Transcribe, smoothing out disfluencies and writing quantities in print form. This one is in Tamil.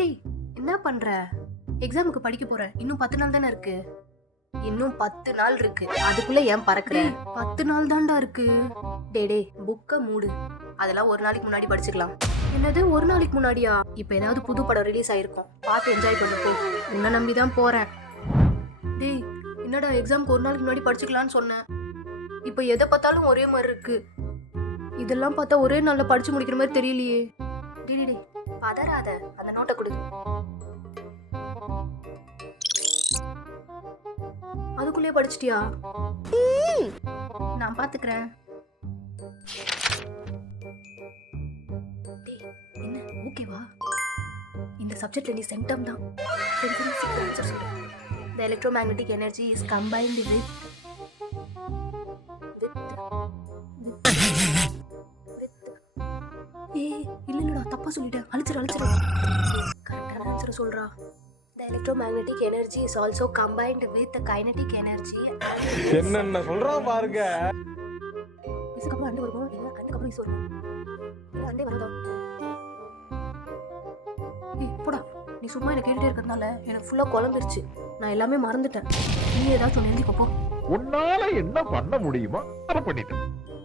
டேய் என்ன பண்ற? எக்ஸாமுக்கு படிக்க போறேன். இன்னும் 10 நாள் தானே இருக்கு. இன்னும் 10 நாள் இருக்கு. அதுக்குள்ள ஏன் பறக்குற? 10 நாள் தான்டா இருக்கு. டே புக்க மூடு. அதெல்லாம் ஒரு நாளைக்கு முன்னாடி படிச்சுக்கலாம். என்னது ஒரு நாளைக்கு முன்னாடியா? இப்ப ஏதாவது புது படம் ரிலீஸ் ஆயிருக்கும். பார்த்து என்ஜாய் பண்ணு போ. உன்னை நம்பி தான் போறேன். டேய் என்னடா எக்ஸாமுக்கு ஒரு நாளைக்கு முன்னாடி படிச்சுக்கலாம்னு சொன்னேன். இப்ப எதை பார்த்தாலும் ஒரே மாதிரி இருக்கு. இதெல்லாம் பார்த்தா ஒரே நாள்ல படிச்சு முடிக்கிற மாதிரி தெரியலையே. டேய் பதறாத. அந்த நோட்டை கொடு. அதுக்குள்ளேயே படிச்சிட்டியா? நான் பாத்துக்கிறேன். என்ன ஓகேவா? இந்த சப்ஜெக்ட்ல நீ சென்டம் தான். சரி சீக்கிரம் ஆன்சர் சொல்லு. The electromagnetic energy is combined with இல்லடா தப்பா சொல்லிட்டேன். அழிச்சிரு. கரெக்டான ஆன்சர் சொல்றா. The electromagnetic energy is also combined with the kinetic energy. என்னென்ன சொல்றா பாருங்க. இதுக்கப்புறம் அண்டை வருவோம். இல்ல அதுக்கப்புறம் இஸ் வரும். இல்ல அண்டை வரதா? போடா. நீ சும்மா என்ன கேட்டுட்டே இருக்கிறதுனால எனக்கு ஃபுல்லா குழம்பிருச்சு. நான் எல்லாமே மறந்துட்டேன். நீ ஏதாச்சும் எழுதி போ. உன்னால என்ன பண்ண முடியுமோ அதை பண்ணிட்டேன்.